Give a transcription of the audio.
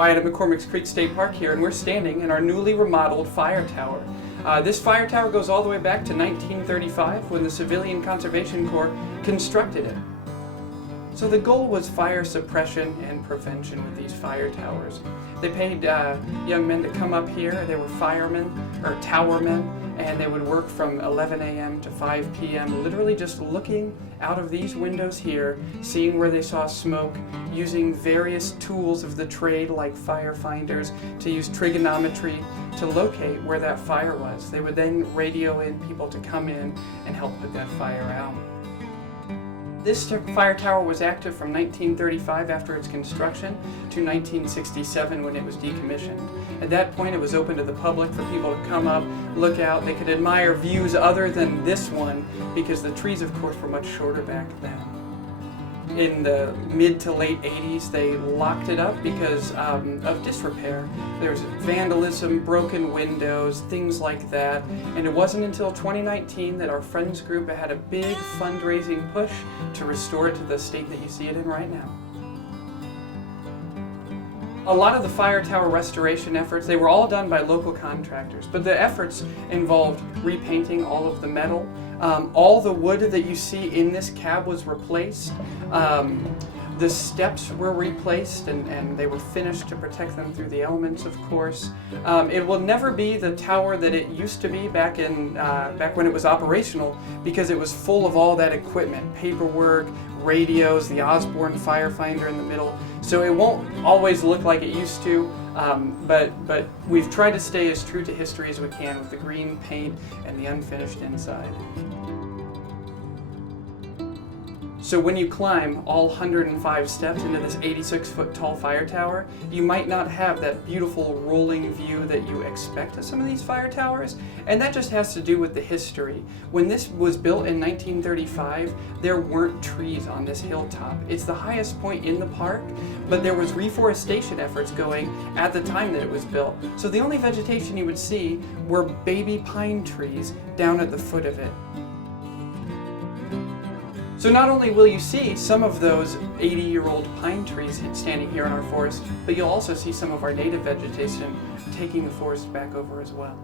Wyatt at McCormick's Creek State Park here, and we're standing in our newly remodeled fire tower. This fire tower goes all the way back to 1935 when the Civilian Conservation Corps constructed it. So the goal was fire suppression and prevention with these fire towers. They paid young men to come up here. They were firemen or towermen, and they would work from 11 a.m. to 5 p.m. literally just looking out of these windows here, seeing where they saw smoke, using various tools of the trade like fire finders to use trigonometry to locate where that fire was. They would then radio in people to come in and help put that fire out. This fire tower was active from 1935 after its construction to 1967 when it was decommissioned. At that point it was open to the public for people to come up, look out. They could admire views other than this one because the trees of course were much shorter back then. In the mid to late 80s they locked it up because of disrepair. There was vandalism, broken windows, things like that. And it wasn't until 2019 that our friends group had a big fundraising push to restore it to the state that you see it in right now. A lot of the fire tower restoration efforts, they were all done by local contractors, but the efforts involved repainting all of the metal. All the wood that you see in this cab was replaced. The steps were replaced and they were finished to protect them through the elements, of course. It will never be the tower that it used to be back when it was operational because it was full of all that equipment, paperwork, radios, the Osborne firefinder in the middle. So it won't always look like it used to, but we've tried to stay as true to history as we can with the green paint and the unfinished inside. So when you climb all 105 steps into this 86-foot tall fire tower, you might not have that beautiful rolling view that you expect of some of these fire towers, and that just has to do with the history. When this was built in 1935, there weren't trees on this hilltop. It's the highest point in the park, but there was reforestation efforts going at the time that it was built. So the only vegetation you would see were baby pine trees down at the foot of it. So not only will you see some of those 80-year-old pine trees standing here in our forest, but you'll also see some of our native vegetation taking the forest back over as well.